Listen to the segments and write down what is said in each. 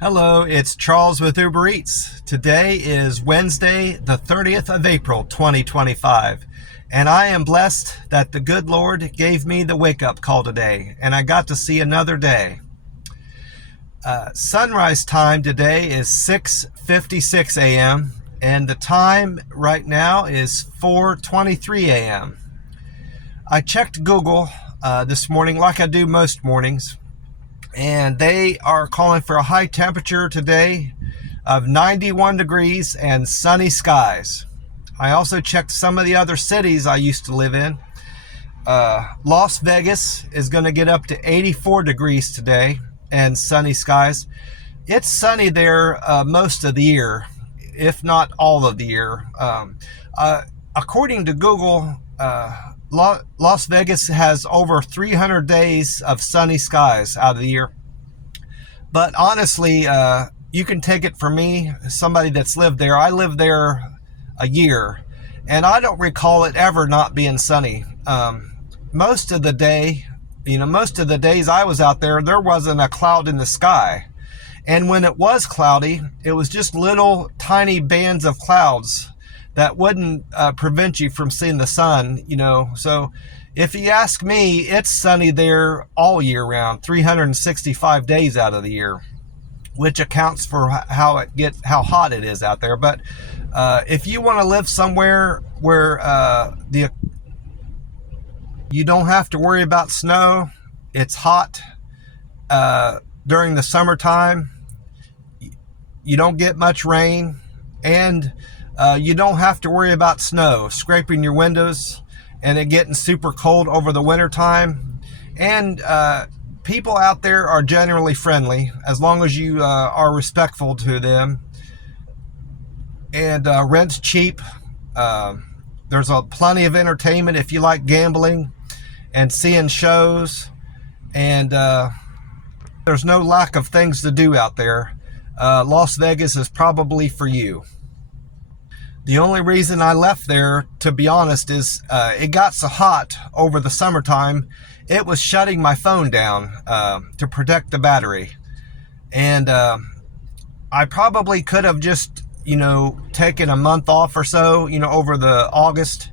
Hello, it's Charles with Uber Eats. Today is Wednesday, the 30th of April, 2025. And I am blessed that the good Lord gave me the wake-up call today, and I got to see another day. Sunrise time today is 6:56 a.m., and the time right now is 4:23 a.m. I checked Google this morning like I do most mornings, and they are calling for a high temperature today of 91 degrees and sunny skies. I also checked some of the other cities I used to live in. Las Vegas is going to get up to 84 degrees today and sunny skies. It's sunny there most of the year, if not all of the year. According to Google, Las Vegas has over 300 days of sunny skies out of the year. But honestly, you can take it from me, somebody that's lived there. I lived there a year, and I don't recall it ever not being sunny. Most of the day, most of the days I was out there, there wasn't a cloud in the sky. And when it was cloudy, it was just little tiny bands of clouds that wouldn't prevent you from seeing the sun, So if you ask me, it's sunny there all year round, 365 days out of the year, which accounts for how hot it is out there. But if you want to live somewhere where you don't have to worry about snow, it's hot during the summertime, you don't get much rain, and you don't have to worry about snow scraping your windows and it getting super cold over the winter time. And people out there are generally friendly as long as you are respectful to them. And rent's cheap. There's plenty of entertainment if you like gambling and seeing shows. And there's no lack of things to do out there. Las Vegas is probably for you. The only reason I left there, to be honest, is it got so hot over the summertime, it was shutting my phone down to protect the battery. And I probably could have just, taken a month off or so, over the August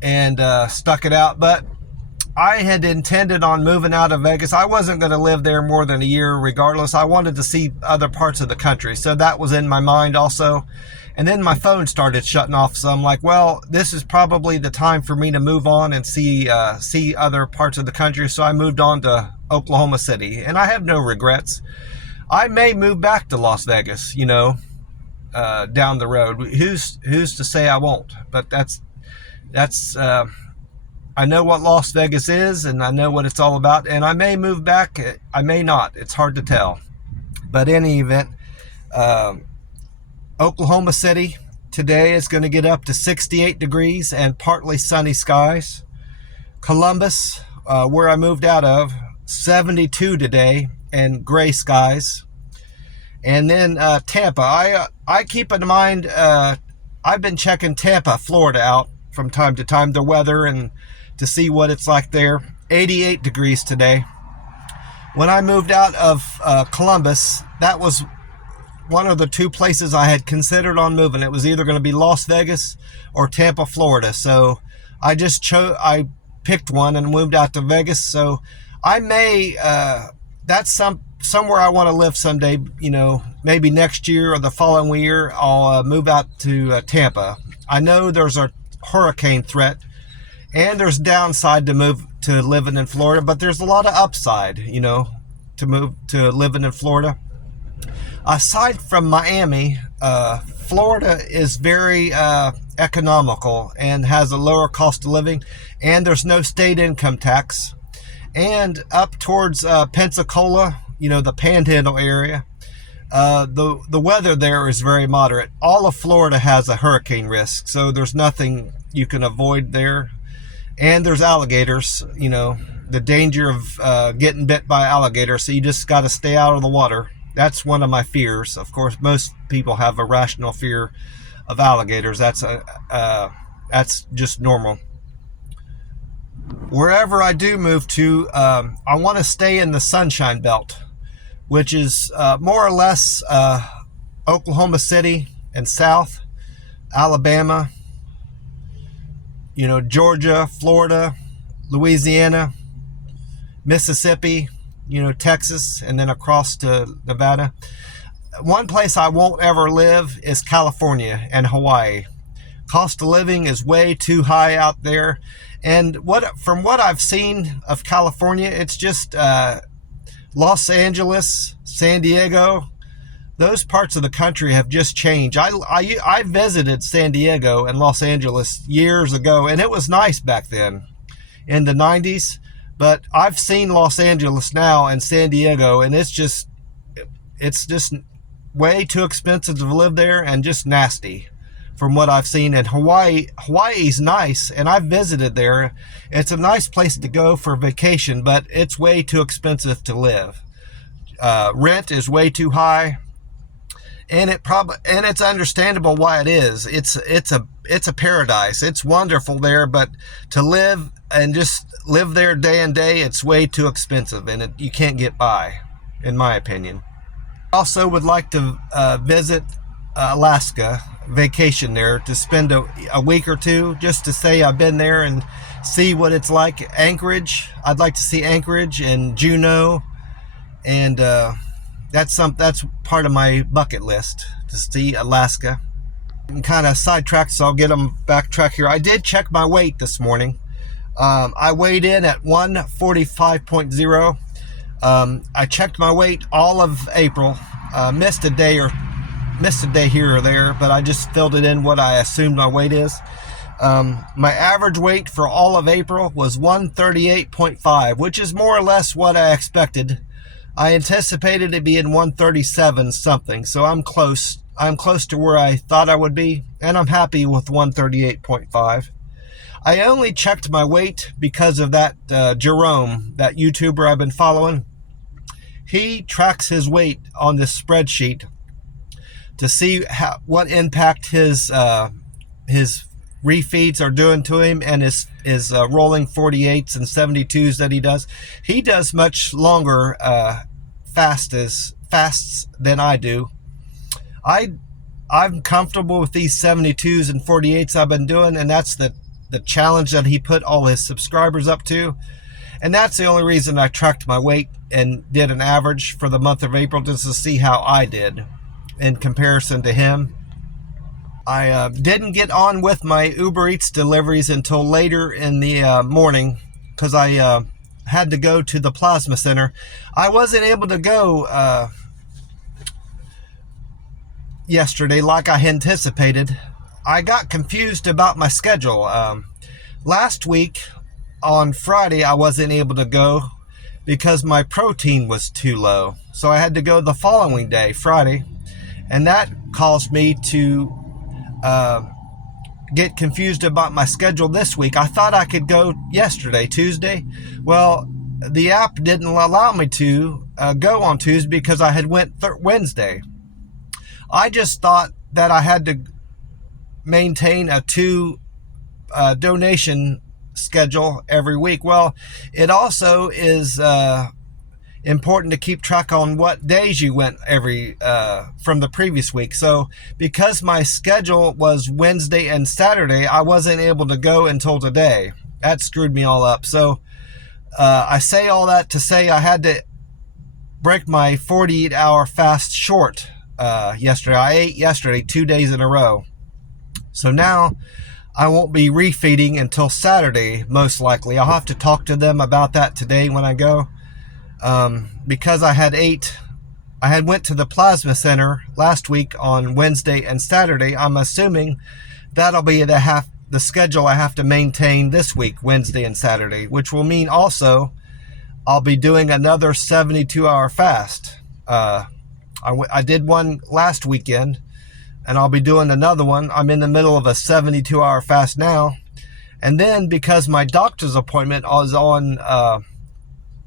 and stuck it out. But I had intended on moving out of Vegas. I wasn't going to live there more than a year regardless. I wanted to see other parts of the country. So that was in my mind also. And then my phone started shutting off. So I'm like, well, this is probably the time for me to move on and see other parts of the country. So I moved on to Oklahoma City, and I have no regrets. I may move back to Las Vegas, down the road. Who's to say I won't? But that's I know what Las Vegas is, and I know what it's all about. And I may move back. I may not. It's hard to tell. But in any event, Oklahoma City today is going to get up to 68 degrees and partly sunny skies. Columbus, where I moved out of, 72 today and gray skies. And then Tampa. I keep in mind, I've been checking Tampa, Florida out from time to time, the weather, and to see what it's like there. 88 degrees today. When I moved out of Columbus, that was one of the two places I had considered on moving. It was either going to be Las Vegas or Tampa, Florida. So I just I picked one and moved out to Vegas. So I may, that's somewhere I want to live someday, maybe next year or the following year, I'll move out to Tampa. I know there's a hurricane threat and there's downside to living in Florida, but there's a lot of upside, to move to living in Florida. Aside from Miami, Florida is very economical and has a lower cost of living, and there's no state income tax. And up towards Pensacola, the Panhandle area, the weather there is very moderate. All of Florida has a hurricane risk, so there's nothing you can avoid there. And there's alligators, the danger of getting bit by alligators, so you just got to stay out of the water. That's one of my fears. Of course, most people have a rational fear of alligators. That's just normal. Wherever I do move to, I want to stay in the Sunshine Belt. which is more or less Oklahoma City and South, Alabama, Georgia, Florida, Louisiana, Mississippi, Texas, and then across to Nevada. One place I won't ever live is California and Hawaii. Cost of living is way too high out there. And from what I've seen of California, it's just Los Angeles, San Diego. Those parts of the country have just changed. I visited San Diego and Los Angeles years ago, and it was nice back then in the 90s. But I've seen Los Angeles now and San Diego, and it's just way too expensive to live there and just nasty from what I've seen. And Hawaii's nice, and I've visited there. It's a nice place to go for vacation, but it's way too expensive to live. Rent is way too high. And it's understandable why it is. It's a paradise. It's wonderful there, but to live and just live there day and day, it's way too expensive, and you can't get by, in my opinion. Also would like to visit Alaska, vacation there, to spend a week or two, just to say I've been there and see what it's like. Anchorage, I'd like to see Anchorage and Juneau, and that's part of my bucket list, to see Alaska. I'm kind of sidetracked, so I'll get them backtrack here. I did check my weight this morning. I weighed in at 145.0. I checked my weight all of April. Missed a day here or there, but I just filled it in what I assumed my weight is. My average weight for all of April was 138.5, which is more or less what I expected. I anticipated it being 137 something, so I'm close. I'm close to where I thought I would be, and I'm happy with 138.5. I only checked my weight because of that Jerome, that YouTuber I've been following. He tracks his weight on this spreadsheet to see what impact his refeeds are doing to him, and his rolling 48s and 72s that he does. He does much longer fasts than I do. I'm comfortable with these 72s and 48s I've been doing, and that's the challenge that he put all his subscribers up to. And that's the only reason I tracked my weight and did an average for the month of April, just to see how I did in comparison to him. I didn't get on with my Uber Eats deliveries until later in the morning, because I had to go to the plasma center. I wasn't able to go yesterday like I anticipated. I got confused about my schedule. Last week on Friday, I wasn't able to go because my protein was too low. So I had to go the following day, Friday, and that caused me to get confused about my schedule this week. I thought I could go yesterday, Tuesday. Well, the app didn't allow me to go on Tuesday because I had went Wednesday. I just thought that I had to maintain a 2 donation schedule every week. Well, it also is important to keep track on what days you went from the previous week. So because my schedule was Wednesday and Saturday, I wasn't able to go until today. That screwed me all up. So I say all that to say I had to break my 48-hour fast short yesterday. I ate yesterday 2 days in a row. So now I won't be refeeding until Saturday, most likely. I'll have to talk to them about that today when I go. Because I had went to the plasma center last week on Wednesday and Saturday. I'm assuming that'll be the schedule I have to maintain this week, Wednesday and Saturday, which will mean also I'll be doing another 72-hour fast. I did one last weekend, and I'll be doing another one. I'm in the middle of a 72-hour fast now. And then because my doctor's appointment is on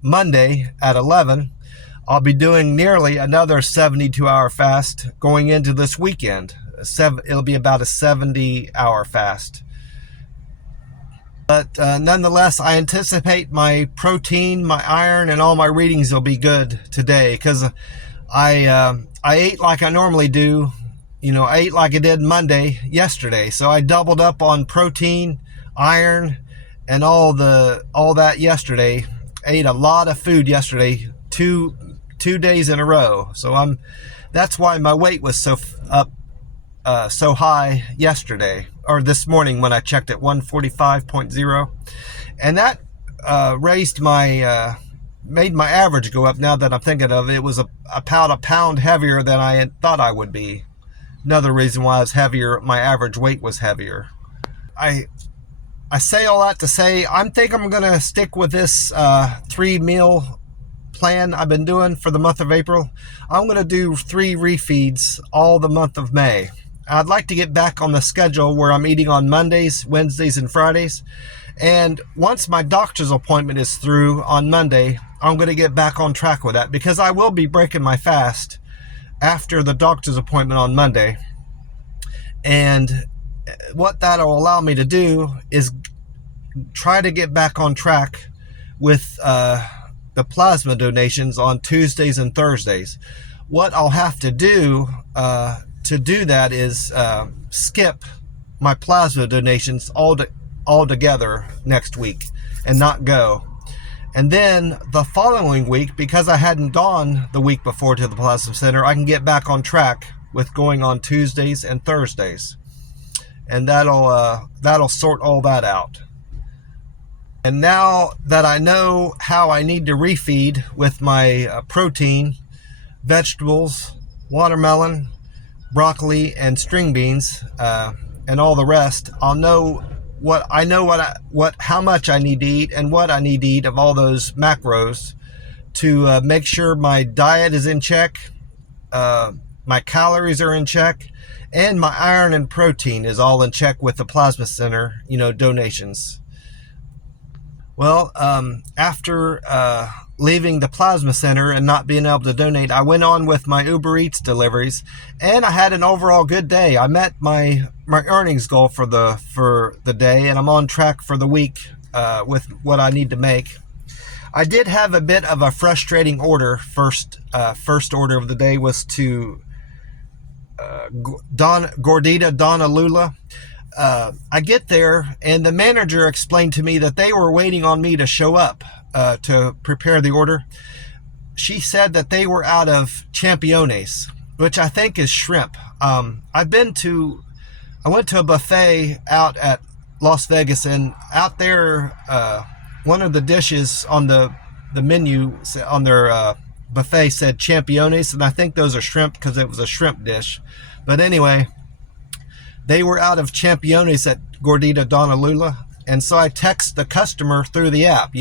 Monday at 11, I'll be doing nearly another 72-hour fast going into this weekend. It'll be about a 70-hour fast. But nonetheless, I anticipate my protein, my iron, and all my readings will be good today, because I ate like I normally do. I ate like I did yesterday. So I doubled up on protein, iron, and all that yesterday. Ate a lot of food yesterday, two days in a row. So that's why my weight was so high yesterday, or this morning when I checked at 145.0, and that raised made my average go up. Now that I'm thinking of it, it was about a pound heavier than I had thought I would be. Another reason why I was heavier, my average weight was heavier. I say all that to say, I'm gonna stick with this 3-meal plan I've been doing for the month of April. I'm gonna do 3 refeeds all the month of May. I'd like to get back on the schedule where I'm eating on Mondays, Wednesdays, and Fridays. And once my doctor's appointment is through on Monday, I'm going to get back on track with that, because I will be breaking my fast after the doctor's appointment on Monday. And what that'll allow me to do is try to get back on track with the plasma donations on Tuesdays and Thursdays. What I'll have to do to do that is skip my plasma donations altogether next week and not go. And then the following week, because I hadn't gone the week before to the plasma center, I can get back on track with going on Tuesdays and Thursdays, and that'll sort all that out. And now that I know how I need to refeed with my protein, vegetables, watermelon, broccoli, and string beans, and all the rest, I'll know how much I need to eat and what I need to eat of all those macros to make sure my diet is in check, my calories are in check, and my iron and protein is all in check with the plasma center, donations. Well, after leaving the plasma center and not being able to donate, I went on with my Uber Eats deliveries, and I had an overall good day. I met my earnings goal for the day, and I'm on track for the week with what I need to make. I did have a bit of a frustrating order. First order of the day was to Gordita Donna Lula. I get there, and the manager explained to me that they were waiting on me to show up to prepare the order. She said that they were out of championes, which I think is shrimp. I went to a buffet out at Las Vegas, and out there, one of the dishes on the menu on their buffet said championes, and I think those are shrimp because it was a shrimp dish. But anyway, they were out of championes at Gordita Donna Lula, and so I text the customer through the app,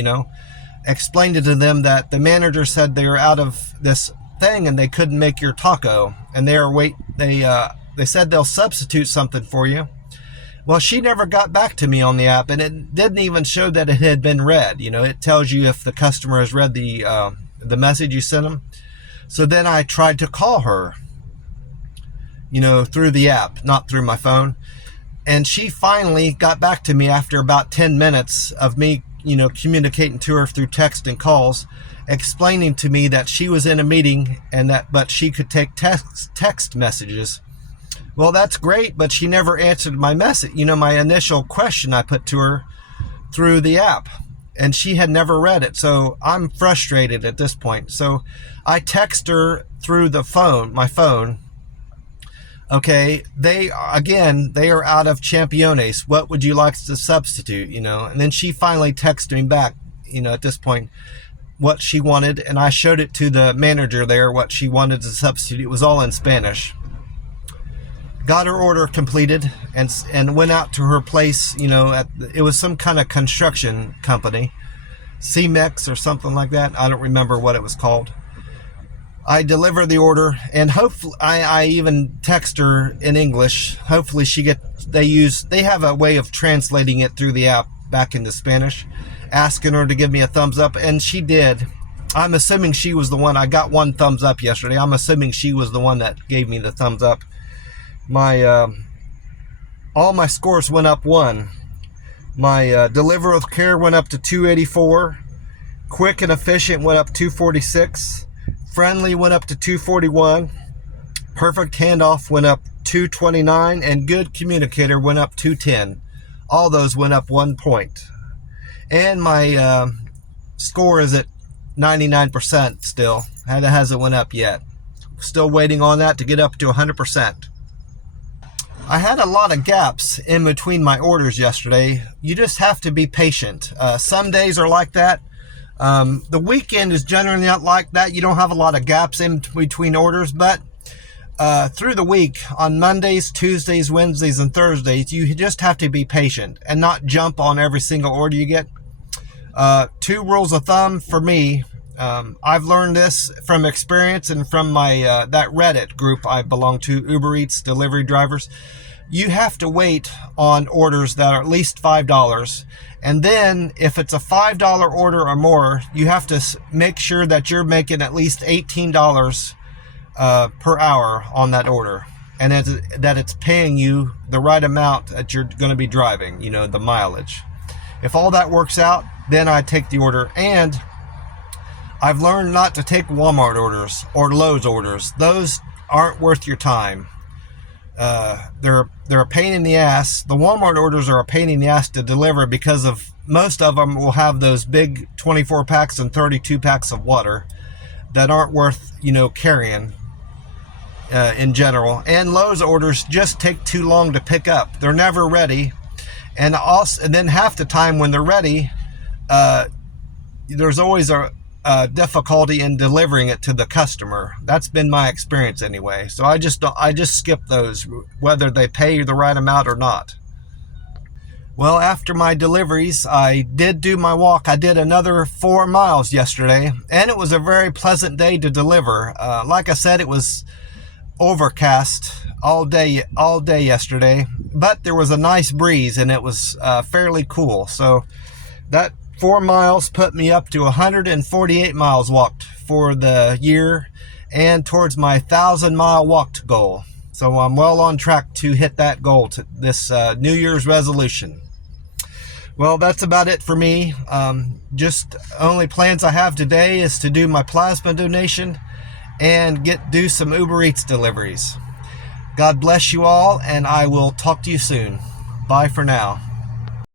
explained it to them that the manager said they were out of this thing and they couldn't make your taco, and they said they'll substitute something for you. Well, she never got back to me on the app, and it didn't even show that it had been read. It tells you if the customer has read the message you sent them. So then I tried to call her, through the app, not through my phone. And she finally got back to me after about 10 minutes of me, communicating to her through text and calls, explaining to me that she was in a meeting but she could take text messages. Well, that's great, but she never answered my message, my initial question I put to her through the app, and she had never read it. So I'm frustrated at this point. So I text her through my phone. Okay, they are out of championes. What would you like to substitute? And then she finally texted me back, at this point, what she wanted, and I showed it to the manager there, what she wanted to substitute. It was all in Spanish. Got her order completed and went out to her place, it was some kind of construction company, CEMEX or something like that. I don't remember what it was called. I deliver the order, and hopefully I even text her in English. Hopefully they have a way of translating it through the app back into Spanish, asking her to give me a thumbs up, and she did. I'm assuming she was the one. I got 1 thumbs up yesterday. I'm assuming she was the one that gave me the thumbs up. All my scores went up 1. My Deliver with Care went up to 284. Quick and Efficient went up 246. Friendly went up to 241. Perfect Handoff went up 229. And Good Communicator went up 210. All those went up 1 point. And my score is at 99% still. It hasn't went up yet. Still waiting on that to get up to 100%. I had a lot of gaps in between my orders yesterday. You just have to be patient. Some days are like that. The weekend is generally not like that. You don't have a lot of gaps in between orders, but through the week, on Mondays, Tuesdays, Wednesdays, and Thursdays, you just have to be patient and not jump on every single order you get. 2 rules of thumb for me. I've learned this from experience and from my that Reddit group I belong to, Uber Eats delivery drivers. You have to wait on orders that are at least $5. And then if it's a $5 order or more, you have to make sure that you're making at least $18 per hour on that order. And that it's paying you the right amount that you're going to be driving, you know, the mileage. If all that works out, then I take the order. And I've learned not to take Walmart orders or Lowe's orders. Those aren't worth your time. They're a pain in the ass. The Walmart orders are a pain in the ass to deliver because of most of them will have those big 24 packs and 32 packs of water that aren't worth, you know, carrying in general. And Lowe's orders just take too long to pick up. They're never ready. And then half the time when they're ready, there's always a difficulty in delivering it to the customer. That's been my experience anyway. So I just skip those, whether they pay you the right amount or not. Well, after my deliveries, I did do my walk. I did another 4 miles yesterday, and it was a very pleasant day to deliver. Like I said, it was overcast all day yesterday, but there was a nice breeze and it was fairly cool. So that 4 miles put me up to 148 miles walked for the year and towards my 1,000-mile walked goal. So I'm well on track to hit that goal, to this New Year's resolution. Well, that's about it for me. Just only plans I have today is to do my plasma donation and do some Uber Eats deliveries. God bless you all, and I will talk to you soon. Bye for now.